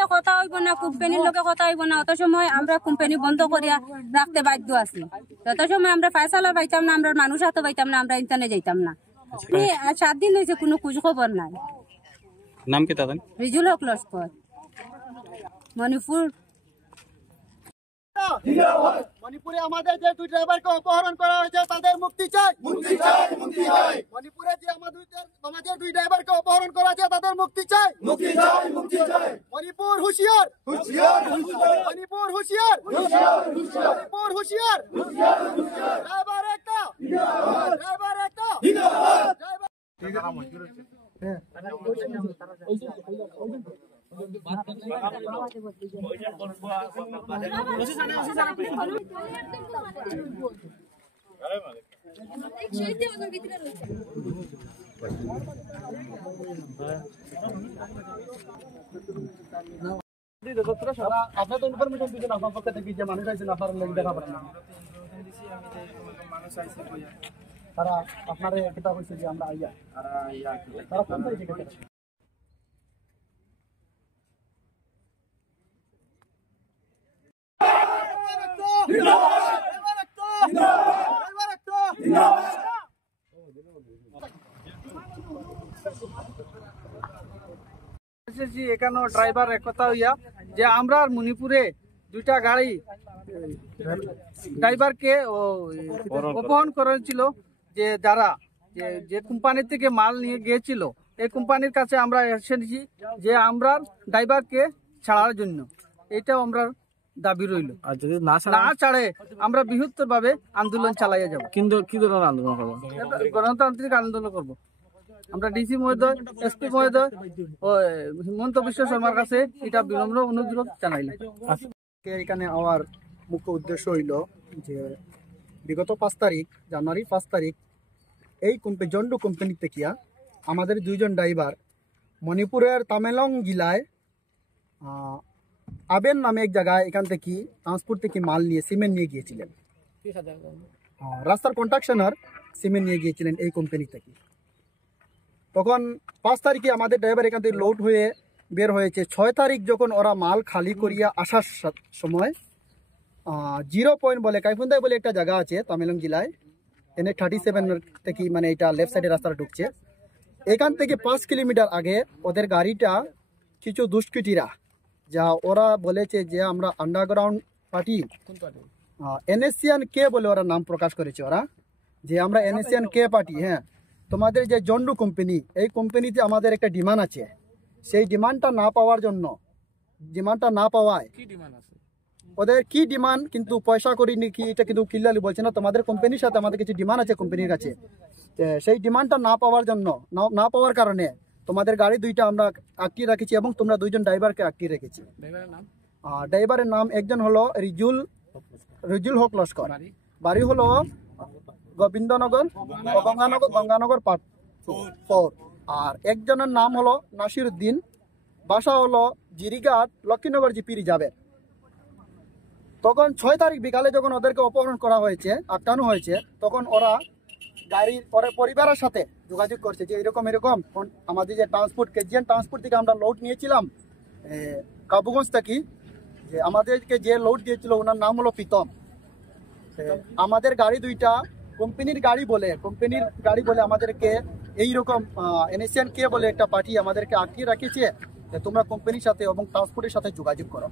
সাথে কথা হইব না, কোম্পানির লোকে কথা হইব না, অত সময় আমরা কোম্পানি বন্ধ করিয়া রাখতে বাধ্য আছি। তত সময় আমরা ফয়সালা পাইতাম না, আমরা মানুষ হাতে পাইতাম না, আমরা ইন্টারনে যাইতাম না। 7 দিন হয়েছে কোনো খোঁজ খবর নাই। নাম কি তাদের? রিজুল হক লস্কর, মণিপুর। মণিপুরে আমাদের যে 2 ড্রাইভারকে অপহরণ করা হয়েছে তাদের মুক্তি চাই, মুক্তি চাই, মুক্তি চাই। মণিপুরে যে আমাদের 2 ড্রাইভারকে অপহরণ করা হয়েছে তাদের মুক্তি চাই, মুক্তি চাই, মুক্তি চাই। মণিপুর হুঁশিয়ার, হুঁশিয়ার, মণিপুর হুঁশিয়ার, হুঁশিয়ার, মণিপুর হুঁশিয়ার, ড্রাইভার একটা, ড্রাইভার একটা, আপনার তো ইনফরমেশন দিচ্ছেন আপনার পক্ষে থেকে যে মানুষ আইসেন আপনার লেগে দেখা পারেন না, তারা আপনার কিতাব হয়েছে যে আমরা আইয়া তারা কোন থেকে এখানে ড্রাইভার একতা হইয়া যে আমরা মণিপুরে 2টা গাড়ি ড্রাইভারকে অপহরণ করেছিল, যে যারা যে কোম্পানি থেকে মাল নিয়ে গিয়েছিল এই কোম্পানির কাছে আমরা এসেছি যে আমরা ড্রাইভারকে ছাড়ার জন্য। এটা আমরা দাবি রইল, আর যদি না ছাড়ে আমরা বৃহত্তর ভাবে আন্দোলন চালাইয়া যাব। কিন্তু কি ধরনের আন্দোলন করবো? গণতান্ত্রিক আন্দোলন করব। আমরা ডিসি মহোদয়, এসপি মহোদয় ও হিমন্ত বিশ্ব শর্মার কাছে এটা বিনম্র অনুরোধ জানাইলাম। এখানে আমার মুখ্য উদ্দেশ্য হইল যে বিগত 5 তারিখ জানুয়ারি 5 তারিখ এই জন্ডু কোম্পানি থেকে আমাদের 2 জন ড্রাইভার মণিপুরের তামেলং জেলায় আবেন নামে এক জায়গায় এখান থেকে ট্রান্সপোর্ট থেকে মাল নিয়ে সিমেন্ট নিয়ে গিয়েছিলেন, রাস্তার কন্ট্রাকশনার সিমেন্ট নিয়ে গিয়েছিলেন এই কোম্পানি থেকে। তখন 5 তারিখে আমাদের ড্রাইভার এখান থেকে লোড হয়ে বের হয়েছে। 6 তারিখ যখন ওরা মাল খালি করিয়া আসার সময় 0 পয়েন্ট বলে কাইফুন্দাই বলে একটা জায়গা আছে তামেলং জেলায়, এনে 37 থেকে মানে এটা লেফট সাইডে রাস্তাটা ঢুকছে। এখান থেকে 5 কিলোমিটার আগে ওদের গাড়িটা কিছু দুষ্কৃতীরা যা ওরা বলেছে যে আমরা আন্ডারগ্রাউন্ড পার্টি এনএসসিয়ান কে বলে ওরা নাম প্রকাশ করেছে, ওরা যে আমরা এনএসসিয়ান কে পার্টি। হ্যাঁ, তোমাদের যে জন্ডু কোম্পানি, এই কোম্পানিতে আমাদের একটা ডিমান্ড আছে, সেই ডিমান্ডটা না পাওয়ার জন্য, ডিমান্ডটা না পাওয়ায় ওদের কি ডিমান্ড কিন্তু পয়সা করি নাকি এটা কিন্তু ক্লিয়ারলি বলছে না। তোমাদের কোম্পানির সাথে আমাদের কিছু ডিমান্ড আছে কোম্পানির কাছে, সেই ডিমান্ডটা না পাওয়ার জন্য, না পাওয়ার কারণে তোমাদের গাড়ি 2টা আমরা আটকে রেখেছি এবং তোমরা 2 জন ড্রাইভারকে আটকে রেখেছি। ড্রাইভারের নাম একজন হলো রিজুল হক লস্কর, বাড়ি হলো গোবিন্দনগর গঙ্গানগর পার্ট 4, আর একজনের নাম হলো নাসির উদ্দিন, বাসা হলো জিরিঘাট লক্ষ্মীনগর জিপি রিজার্ভের। তখন 6 তারিখ বিকালে যখন ওদেরকে অপহরণ করা হয়েছে, আটকানো হয়েছে, তখন ওরা গাড়ির পরিবারের সাথে যোগাযোগ করছে যে এরকম আমাদের যে ট্রান্সপোর্ট কেজিএন ট্রান্সপোর্ট থেকে আমরা লোড নিয়েছিলাম কাবুগঞ্জ থেকে, যে আমাদেরকে যে লোড দিয়েছিল ওনার নাম হলো প্রীতম। আমাদের গাড়ি 2টা কোম্পানির গাড়ি বলে আমাদেরকে এইরকম এনএসসিয়ান কে বলে একটা পার্টি আমাদেরকে আটকে রাখিয়েছে যে তোমরা কোম্পানির সাথে এবং ট্রান্সপোর্টের সাথে যোগাযোগ করো।